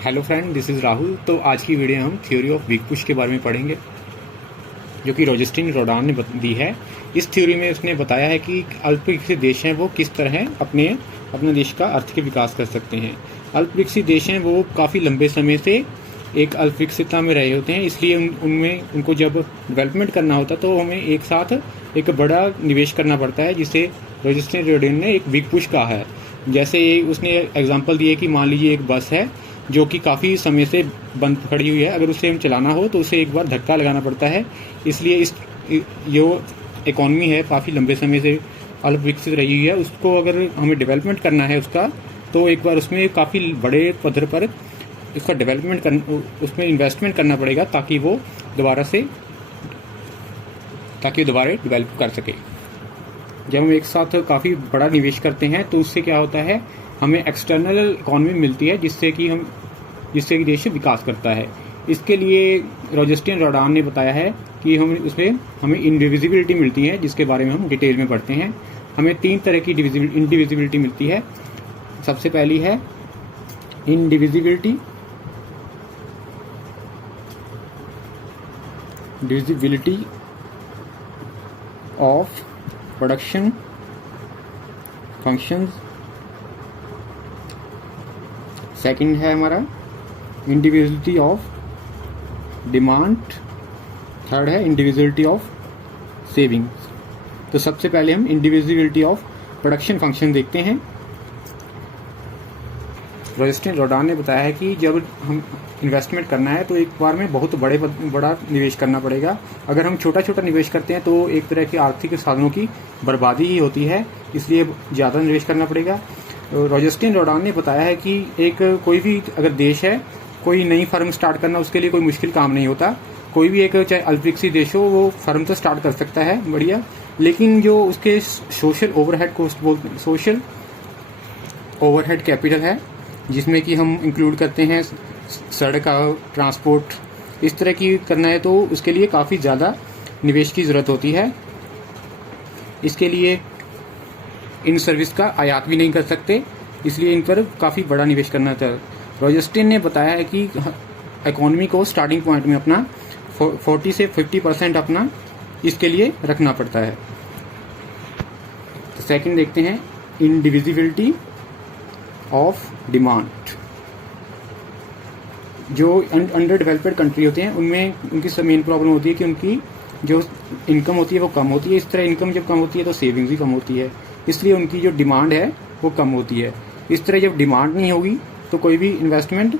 Hello friend, this is Rahul. तो आज की वीडियो हम थ्योरी ऑफ बिग पुश के बारे में पढ़ेंगे, जो कि रॉजस्टीन रोडान ने दी है। इस थ्योरी में उसने बताया है कि अल्पविकसित देश हैं वो किस तरह अपने देश का आर्थिक विकास कर सकते हैं। अल्पविकसित देश हैं वो काफ़ी लंबे समय से एक अल्पविकसितता में रहे होते हैं, इसलिए उनको जब डेवलपमेंट करना होता है तो हमें एक साथ एक बड़ा निवेश करना पड़ता है, जिसे रॉजस्टीन रोडान ने एक बिग पुश कहा है। जैसे उसने एग्जाम्पल दिए कि मान लीजिए एक बस है जो कि काफ़ी समय से बंद खड़ी हुई है। अगर उसे हम चलाना हो तो उसे एक बार धक्का लगाना पड़ता है। इसलिए जो इकॉनमी है काफ़ी लंबे समय से अल्प विकसित रही हुई है, उसको अगर हमें डेवलपमेंट करना है उसका, तो एक बार उसमें काफ़ी बड़े पद्धर पर उसका उसमें इन्वेस्टमेंट करना पड़ेगा ताकि वो दोबारा डेवलप कर सके। जब हम एक साथ काफ़ी बड़ा निवेश करते हैं तो उससे क्या होता है, हमें एक्सटर्नल इकॉनमी मिलती है जिससे कि देश विकास करता है। इसके लिए रॉजस्टीन रोडान ने बताया है कि हमें इंडिविजिबिलिटी मिलती है, जिसके बारे में हम डिटेल में पढ़ते हैं। हमें 3 तरह की इंडिविजिबिलिटी मिलती है। सबसे पहली है इंडिविजिबिलिटी ऑफ प्रोडक्शन फंक्शंस। सेकंड है हमारा इंडिविजुअलिटी ऑफ डिमांड। थर्ड है इंडिविजुअलिटी ऑफ सेविंग्स। तो सबसे पहले हम इंडिविजुअलिटी ऑफ प्रोडक्शन फंक्शन देखते हैं। रॉजस्टीन रोडान ने बताया है कि जब हम इन्वेस्टमेंट करना है तो एक बार में बहुत बड़ा निवेश करना पड़ेगा। अगर हम छोटा छोटा निवेश करते हैं तो एक तरह की आर्थिक साधनों की बर्बादी ही होती है, इसलिए ज़्यादा निवेश करना पड़ेगा। रॉजस्टीन रोडान ने बताया है कि कोई भी अगर देश है, कोई नई फर्म स्टार्ट करना उसके लिए कोई मुश्किल काम नहीं होता। कोई भी एक चाहे अल्पविकसित देश हो, वो फर्म तो स्टार्ट कर सकता है बढ़िया, लेकिन जो उसके सोशल ओवरहेड कैपिटल है, जिसमें कि हम इंक्लूड करते हैं सड़क का ट्रांसपोर्ट, इस तरह की करना है तो उसके लिए काफ़ी ज़्यादा निवेश की ज़रूरत होती है। इसके लिए इन सर्विस का आयात भी नहीं कर सकते, इसलिए इन पर काफ़ी बड़ा निवेश करना चाहिए। रॉजस्टीन ने बताया है कि इकॉनमी को स्टार्टिंग पॉइंट में अपना 40 से 50% अपना इसके लिए रखना पड़ता है। तो सेकंड देखते हैं इंडिविजिबिलिटी ऑफ डिमांड। जो अंडर डेवलप्ड कंट्री होते हैं उनमें उनकी मेन प्रॉब्लम होती है कि उनकी जो इनकम होती है वो कम होती है। इस तरह इनकम जब कम होती है तो सेविंग्स भी कम होती है, इसलिए उनकी जो डिमांड है वो कम होती है। इस तरह जब डिमांड नहीं होगी तो कोई भी इन्वेस्टमेंट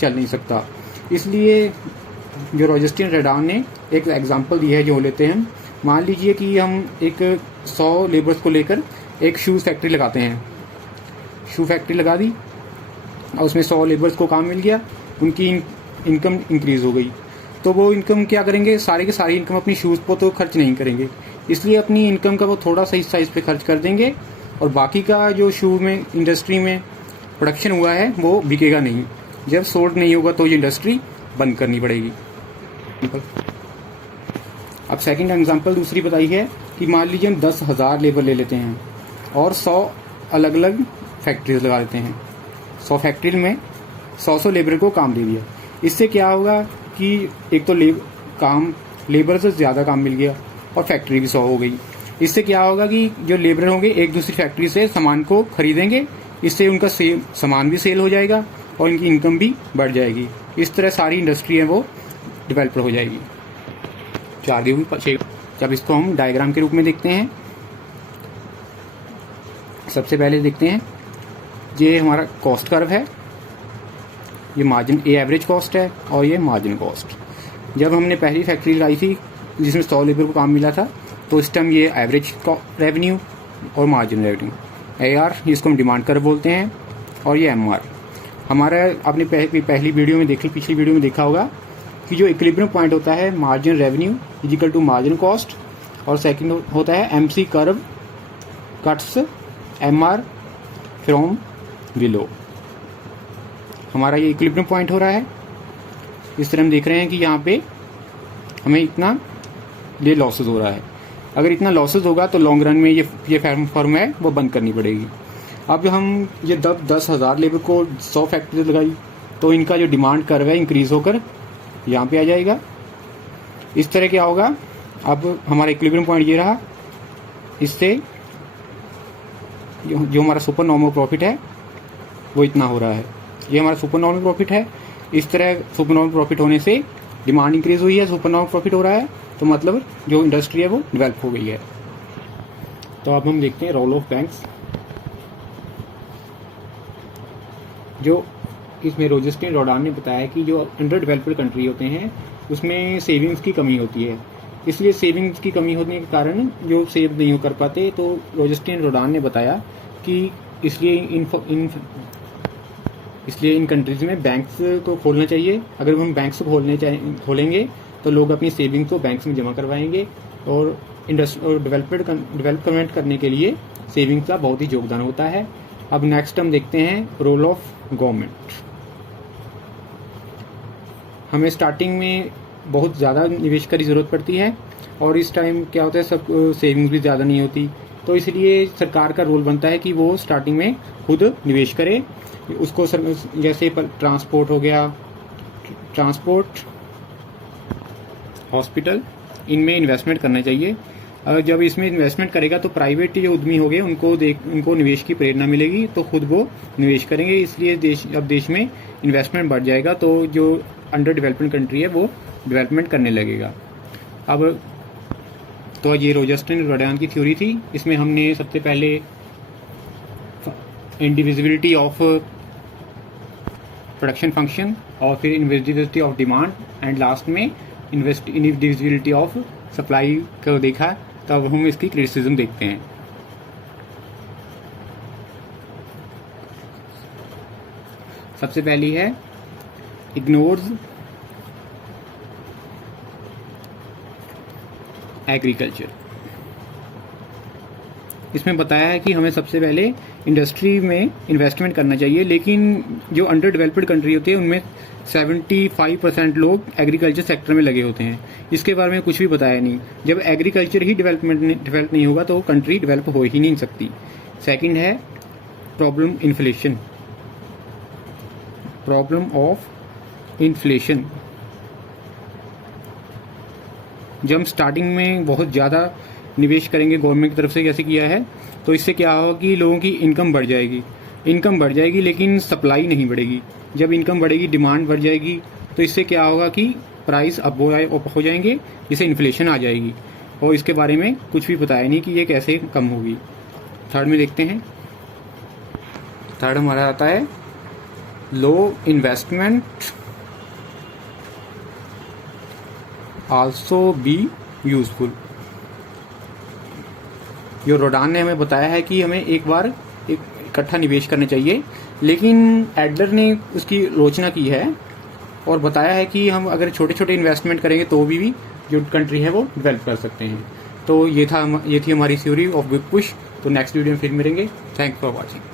चल नहीं सकता। इसलिए जो रॉजस्टीन रोडान ने एक एग्जांपल दी है, जो लेते हैं, मान लीजिए कि हम एक 100 लेबर्स को लेकर एक शूज़ फैक्ट्री लगाते हैं। शू फैक्ट्री लगा दी और उसमें 100 लेबर्स को काम मिल गया, उनकी इनकम इंक्रीज़ हो गई। तो वो इनकम क्या करेंगे, सारी की सारी इनकम अपनी शूज़ पर तो खर्च नहीं करेंगे, इसलिए अपनी इनकम का वो थोड़ा सा हिस्सा इस पर खर्च कर देंगे और बाकी का जो शू में इंडस्ट्री में प्रोडक्शन हुआ है वो बिकेगा नहीं। जब सोल्ड नहीं होगा तो ये इंडस्ट्री बंद करनी पड़ेगी। अब सेकंड एग्जांपल दूसरी बताई है कि मान लीजिए हम 10,000 लेबर ले लेते हैं और 100 अलग अलग फैक्ट्रीज लगा देते हैं। 100 फैक्ट्री में 100 लेबर को काम दे दिया। इससे क्या होगा कि एक तो लेबर से ज़्यादा काम मिल गया और फैक्ट्री भी 100 हो गई। इससे क्या होगा कि जो लेबर होंगे एक दूसरी फैक्ट्री से सामान को खरीदेंगे, इससे उनका सामान भी सेल हो जाएगा और इनकी इनकम भी बढ़ जाएगी। इस तरह सारी इंडस्ट्री है वो डेवलप हो जाएगी। जब इसको हम डायग्राम के रूप में देखते हैं, सबसे पहले देखते हैं ये हमारा कॉस्ट कर्व है, ये मार्जिन एवरेज कॉस्ट है और ये मार्जिन कॉस्ट। जब हमने पहली फैक्ट्री लगाई थी जिसमें 100 लेबर को काम मिला था, तो इस टाइम ये एवरेज रेवेन्यू और मार्जिन रेवेन्यू, AR जिसको हम डिमांड कर्व बोलते हैं, और ये MR हमारा। आपने पिछली वीडियो में देखा होगा कि जो इक्विलिब्रियम पॉइंट होता है margin revenue equal to margin cost, और सेकंड होता है MC curve cuts MR from below. हमारा ये इक्विलिब्रियम पॉइंट हो रहा है। इस तरह हम देख रहे हैं कि यहाँ पे हमें इतना ये लॉसेस हो रहा है। अगर इतना लॉसेस होगा तो लॉन्ग रन में ये फर्म है वो बंद करनी पड़ेगी। अब हम ये 10,000 लेबर को 100 फैक्ट्री लगाई तो इनका जो डिमांड कर्व है इंक्रीज होकर यहाँ पे आ जाएगा। इस तरह क्या होगा, अब हमारा इक्विलिब्रियम पॉइंट ये रहा, इससे जो हमारा सुपर नॉर्मल प्रॉफिट है वो इतना हो रहा है, ये हमारा सुपर नॉर्मल प्रॉफिट है। इस तरह सुपर नॉर्मल प्रॉफिट होने से डिमांड इंक्रीज हुई है, सुपर नॉर्मल प्रॉफिट हो रहा है, तो मतलब जो इंडस्ट्री है वो डेवलप हो गई है। तो अब हम देखते हैं रोल ऑफ बैंक्स। जो इसमें रोजेस्टीन रोडान ने बताया कि जो अंडर डेवलप्ड कंट्री होते हैं उसमें सेविंग्स की कमी होती है, इसलिए सेविंग्स की कमी होने के कारण जो सेव नहीं कर पाते, तो रोजेस्टीन रोडान ने बताया कि इसलिए इन कंट्रीज़ में बैंक्स को खोलना चाहिए। अगर हम बैंक्स को खोलेंगे तो लोग अपनी सेविंग्स को बैंक्स में जमा करवाएंगे, और डेवलपमेंट करने के लिए सेविंग्स का बहुत ही योगदान होता है। अब नेक्स्ट हम देखते हैं रोल ऑफ गवर्नमेंट। हमें स्टार्टिंग में बहुत ज़्यादा निवेश की ज़रूरत पड़ती है, और इस टाइम क्या होता है, सब सेविंग्स भी ज़्यादा नहीं होती, तो इसलिए सरकार का रोल बनता है कि वो स्टार्टिंग में खुद निवेश करे। उसको जैसे ट्रांसपोर्ट हो गया, ट्रांसपोर्ट, हॉस्पिटल, इनमें इन्वेस्टमेंट करना चाहिए। और जब इसमें इन्वेस्टमेंट करेगा तो प्राइवेट जो उद्यमी हो गए उनको निवेश की प्रेरणा मिलेगी, तो खुद वो निवेश करेंगे। इसलिए देश में इन्वेस्टमेंट बढ़ जाएगा, तो जो अंडर डेवलपमेंट कंट्री है वो डेवलपमेंट करने लगेगा। अब तो ये रोजेस्टीन रोडान की थ्योरी थी। इसमें हमने सबसे पहले इंडिविजिबिलिटी ऑफ प्रोडक्शन फंक्शन, और फिर invisibility of demand, and last में इंडिविजिबिलिटी ऑफ सप्लाई को देखा। तब हम इसकी क्रिटिसिज्म देखते हैं। सबसे पहली है इग्नोर्स एग्रीकल्चर। इसमें बताया है कि हमें सबसे पहले इंडस्ट्री में इन्वेस्टमेंट करना चाहिए, लेकिन जो अंडर डेवलप्ड कंट्री होते हैं उनमें 75% लोग एग्रीकल्चर सेक्टर में लगे होते हैं। इसके बारे में कुछ भी बताया नहीं। जब एग्रीकल्चर ही डेवलप नहीं होगा तो कंट्री डेवलप हो ही नहीं सकती। सेकंड है problem inflation, problem of inflation. जब हम स्टार्टिंग में बहुत ज़्यादा निवेश करेंगे गवर्नमेंट की तरफ से, जैसे किया है, तो इससे क्या होगा कि लोगों की इनकम बढ़ जाएगी, लेकिन सप्लाई नहीं बढ़ेगी। जब इनकम बढ़ेगी, डिमांड बढ़ जाएगी, तो इससे क्या होगा कि प्राइस अप हो जाएंगे, जिससे इन्फ्लेशन आ जाएगी। और इसके बारे में कुछ भी बताया नहीं कि ये कैसे कम होगी। थर्ड में देखते हैं। थर्ड हमारा आता है लो इन्वेस्टमेंट आल्सो बी यूजफुल। जो रोडान ने हमें बताया है कि हमें एक बार इकट्ठा निवेश करना चाहिए, लेकिन एडलर ने उसकी आलोचना की है और बताया है कि हम अगर छोटे छोटे इन्वेस्टमेंट करेंगे तो भी जो कंट्री है वो डेवलप कर सकते हैं। तो ये थी हमारी थ्योरी ऑफ बिग पुश। तो नेक्स्ट वीडियो में फिर मिलेंगे। Thanks for watching.